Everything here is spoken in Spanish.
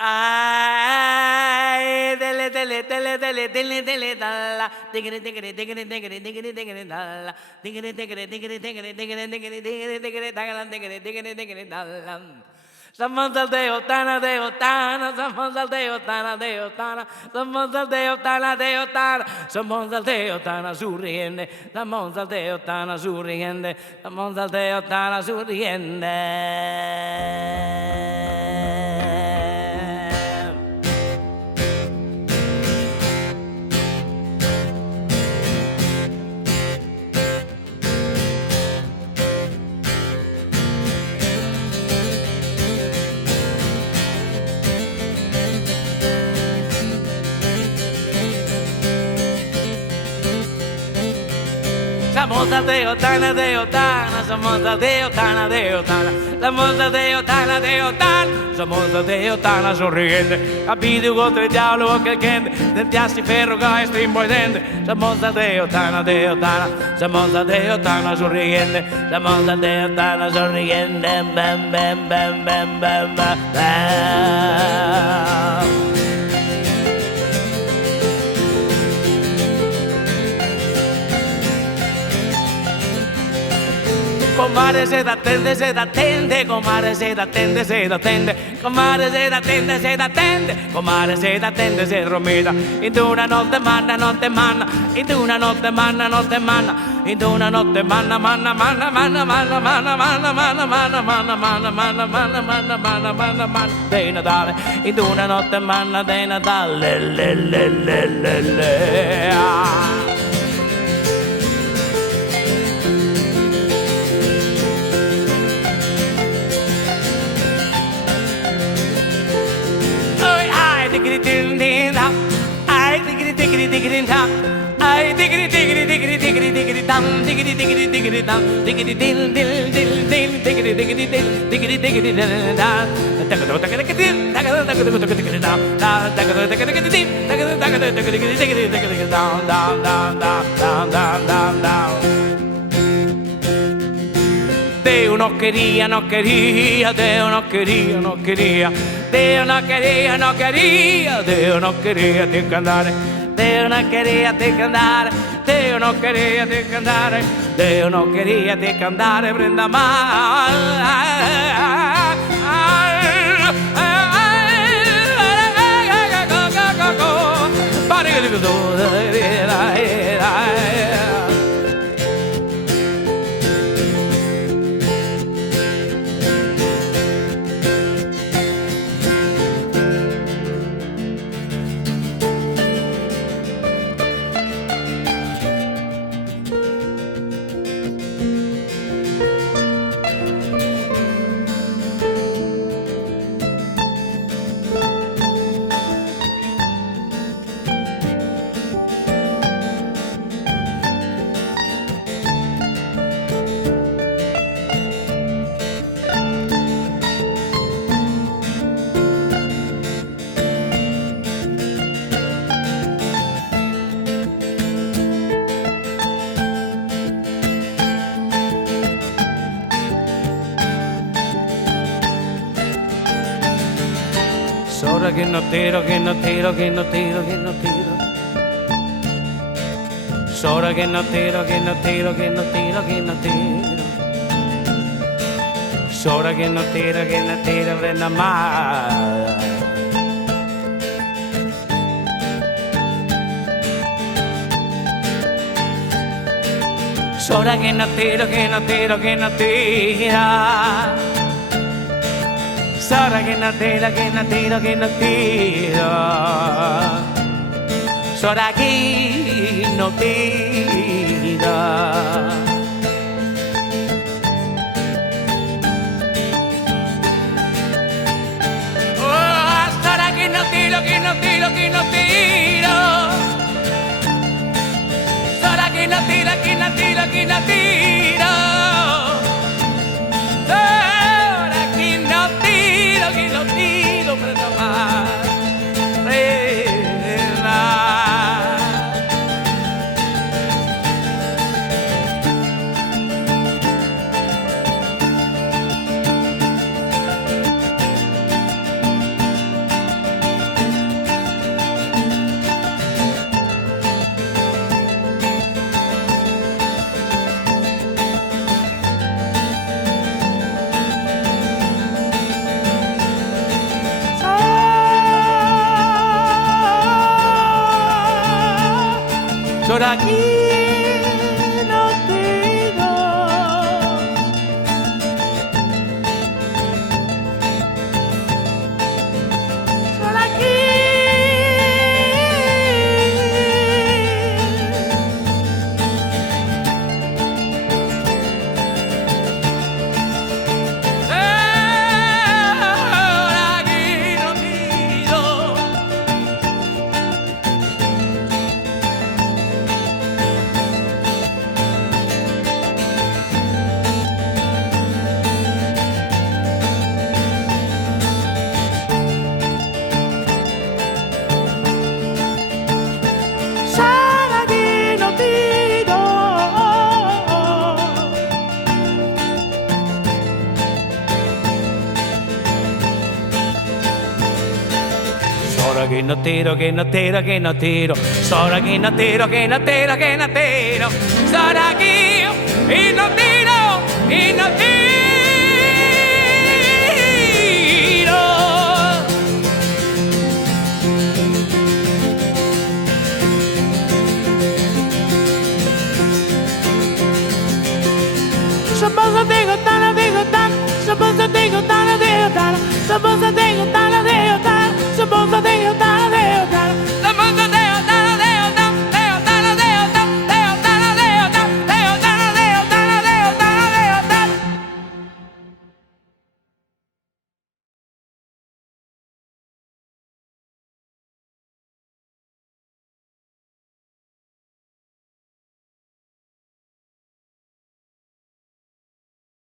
Ay, dele, dele, dele, dele, dele, dele, dala. Diggity, diggity, diggity, diggity, diggity, diggity, dala. Diggity, diggity, diggity, diggity, diggity, diggity, diggity, diggity, dala, diggity, diggity, diggity, dala. Somos el de Otana, de Otana, somos el de Otana, de Otana, somos el de Otana, de Otana, somos el de Otana sonriente, somos el de Otana sonriente, somos el de Otana sonriente. Somos el de Otana, de Otana, somos el de Otana, de Otana, somos el de Otana, de Otana, somos el de Otana sorriente, capito contra il diavolo che kende, del piassi ferro che strimboidente, somos el de Otana, de Otana, somos el de Otana sorriente, somos el de Otana sorriente, bam, bam, bam, bam, bam, bam, bam. Comare se da tende, comare se da tende, se da tende, comare se da tende, se da tende, comare se da tende, se romita, in una notte manna, notte manna, in una notte manna, notte manna, in una notte manna, manna, manna, manna, manna, manna, manna, manna, manna, manna, manna, manna, manna, manna, manna, manna, manna, dei Natale, in una notte manna dei Natale, le, le, le, le, le, ah. I diggity diggity diggity dum. I diggity diggity diggity diggity diggity dum. Diggity diggity diggity dum. Diggity dill dill dill dill. Diggity diggity dill. Diggity diggity dill dum. Diggity diggity dill. Diggity diggity dum. Diggity diggity dill. Diggity diggity diggity down down down down down down down down. Deo no quería, no quería, Deo no quería, no quería, Deo no quería, no quería, Deo no quería te cantare, Deo no quería te cantare, Deo no quería te cantare, Deo no quería te cantare, prenda mal. Sora che no tiro, che no tiro, che no tiro, che no tiro. Sora che no tiro, che no tiro, che no tiro, che no tiro. Sora che no tiro, prenda male. Sora che no tiro, che no tiro, che no tira. Sora che no tiro, che no tiro, che no tiro. Sora che no tiro. Oh, sora che no tiro, che no tiro, che no tiro. Sora che no tiro, che no tiro, che no tiro. Que no tiro, prenda más, prenda. aquí no tiro. Solo aquí. Che no tiro, che no tiro, che no tiro. Solo che no tiro, che no tiro, che no tiro. Solo che e no tiro, e no tiro. Se pasa de gota.